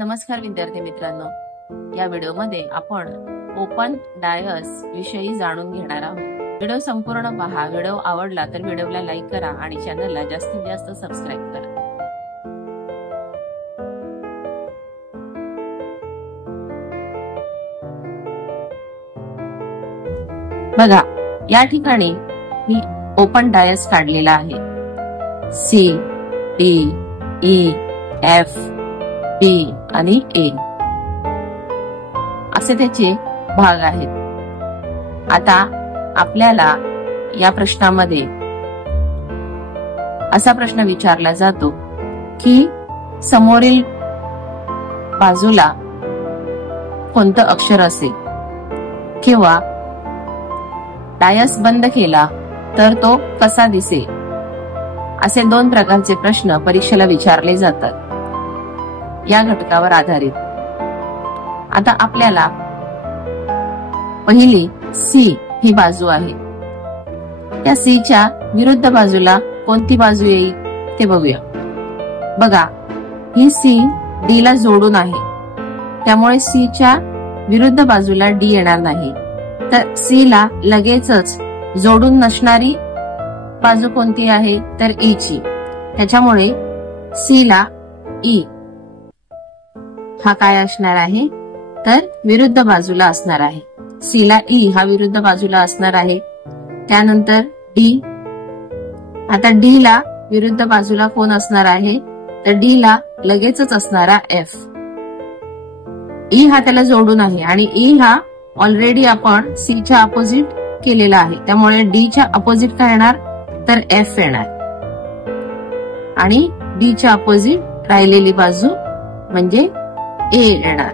नमस्कार विद्यार्थी मित्रांनो, या व्हिडिओमध्ये आपण ओपन डायस विषयी जाणून घेणार आहोत। व्हिडिओ संपूर्ण पहा। व्हिडिओ आवडला तर व्हिडिओला लाईक करा आणि चॅनलला जास्तीत जास्त सबस्क्राइब करा। बघा, या ठिकाणी मी ओपन डायस काढलेला आहे। सी, डी, ई, एफ, बी आणि ए असे त्याचे भाग आहेत। आता आपल्याला या प्रश्नामध्ये असा प्रश्न विचारला जातो की समोरील बाजूला कोणतं अक्षर असेल किंवा डायस बंद केला तर तो कसा दिसेल, असे दोन प्रकारचे प्रश्न परीक्षेला विचारले जातात या घटकावर आधारित। आता आपल्याला पहिली सी ही बाजू आहे, त्या सी च्या विरुद्ध बाजूला कोणती बाजू येईल ते बघूया। बघा, ही सी डी ला जोडून आहे, त्यामुळे सी च्या विरुद्ध बाजूला डी येणार नाही। तर सी ला लगेचच जोडून नसणारी बाजू कोणती आहे तर ई ची, त्याच्यामुळे सी ला ई हा काय असणार आहे तर विरुद्ध बाजूला असणार आहे। सी ला ई हा विरुद्ध बाजूला असणार आहे। त्यानंतर डी, आता डी ला विरुद्ध बाजूला कोण असणार आहे तर डी ला लगेचच असणारा एफ। ई हा त्याला जोडून आहे आणि ई हा ऑलरेडी आपण सी च्या अपोजिट केलेला आहे, त्यामुळे डी च्या अपोजिट काय येणार तर एफ येणार आणि डी च्या अपोजिट राहिलेली बाजू म्हणजे ए येणार।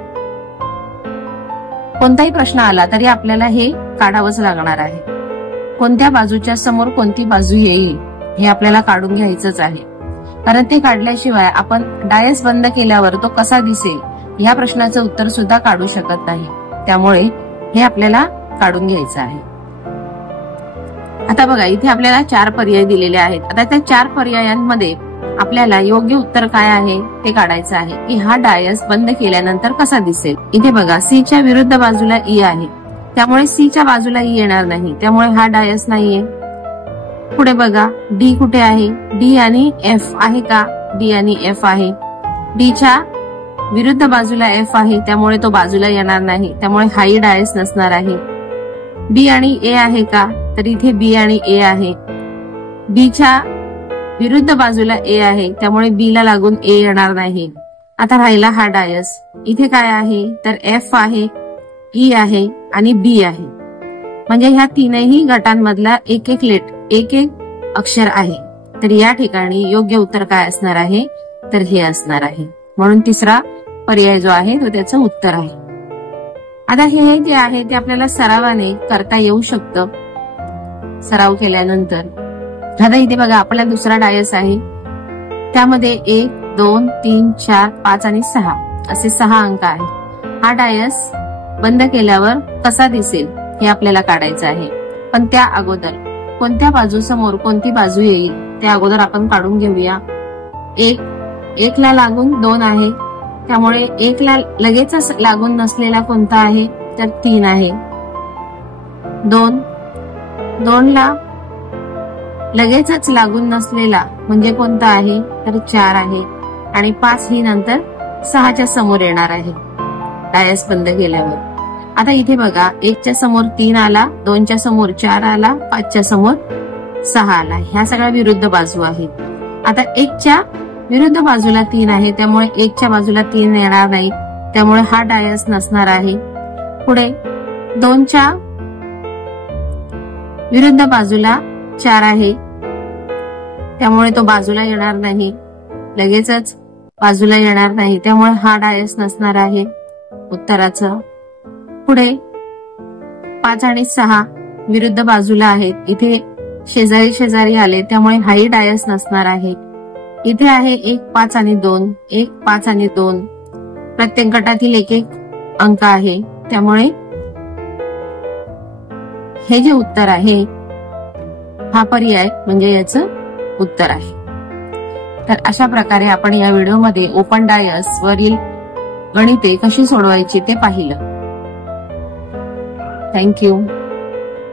कोणताही प्रश्न आला तरी आपल्याला हे काढावंच लागणार आहे। कोणत्या बाजूच्या समोर कोणती बाजू येईल हे आपल्याला काढून घ्यायचंच आहे, कारण ते काढल्याशिवाय आपण डायस बंद केल्यावर तो कसा दिसेल ह्या प्रश्नाचं उत्तर सुद्धा काढू शकत नाही, त्यामुळे हे आपल्याला काढून घ्यायचं आहे। आता बघा, इथे आपल्याला 4 पर्याय दिलेले आहेत। आता त्या 4 पर्यायांमध्ये आपल्याला योग्य उत्तर काय आहे ते काढायचं आहे की हा डायस बंद केल्यानंतर कसा दिसेल। इथे बघा, सी च्या विरुद्ध बाजूला ई आहे, त्यामुळे सी च्या बाजूला ई येणार नाही, त्यामुळे हा डायस नाहीये। पुढे बघा, डी कुठे आहे, डी आणि एफ आहे का, डी आणि एफ आहे। डी च्या विरुद्ध बाजूला एफ आहे, त्यामुळे तो बाजूला येणार नाही, त्यामुळे हाही डायस नसणार आहे। बी आणि ए आहे का, तर इथे बी आणि ए आहे। डी च्या विरुद्ध बाजूला ए आहे, त्यामुळे बी ला लागून ए येणार नाही। आता राहिला हा डायस, इथे काय आहे तर एफ आहे, ई आहे आणि बी आहे, म्हणजे ह्या तीनही गटांमधला एक एक अक्षर आहे। तर या ठिकाणी योग्य उत्तर काय असणार आहे तर हे असणार आहे, म्हणून तिसरा पर्याय जो आहे तो त्याचं उत्तर आहे। आता हे जे आहे ते आपल्याला सरावाने करता येऊ शकतं, सराव केल्यानंतर। आता इथे बघा, आपला दुसरा डायस आहे, त्यामध्ये 1, 2, 3, 4, 5 आणि 6 असे 6 अंक आहेत। हा डायस बंद केल्यावर कसा दिसेल हे आपल्याला काढायचं आहे, पण त्या अगोदर कोणत्या बाजू समोर कोणती बाजू येईल त्या अगोदर आपण काढून घेऊया। 1 ला लागून 2 आहे, त्यामुळे 1 ला लगेचच लागून नसलेला कोणता आहे तर 3 आहे। 2 ला लगेचच लागून नसलेला म्हणजे कोणता आहे तर 4 आहे आणि 5 ही नंतर 6 च्या समोर येणार आहे डायस बंद केल्यावर। आता इथे बघा, 1 च्या समोर 3 आला, 2 च्या समोर 4 आला, 5 च्या समोर 6 आला, ह्या सगळ्या विरुद्ध बाजू आहेत। आता 1 च्या विरुद्ध बाजूला 3 आहे, त्यामुळे 1 च्या बाजूला 3 येणार नाही, त्यामुळे हा डायस नसणार आहे। पुढे 2 च्या विरुद्ध बाजूला 4 आहे, त्यामुळे तो बाजूला येणार नाही, लगेचच बाजूला येणार नाही, त्यामुळे हा डायस नसणार आहे उत्तराचं। पुढे 5 आणि 6 विरुद्ध बाजूला आहेत, इथे शेजारी शेजारी आले, त्यामुळे हाही डायस नसणार आहे। इथे आहे 1, 5 आणि 2, 1, 5 आणि 2, प्रत्येक गटातील एक अंक आहे, त्यामुळे हे जे उत्तर आहे हा पर्याय म्हणजे याचं उत्तर आहे। तर अशा प्रकारे आपण या व्हिडिओमध्ये ओपन डायस वरील गणिते कशी सोडवायची ते पाहिलं. थँक्यू.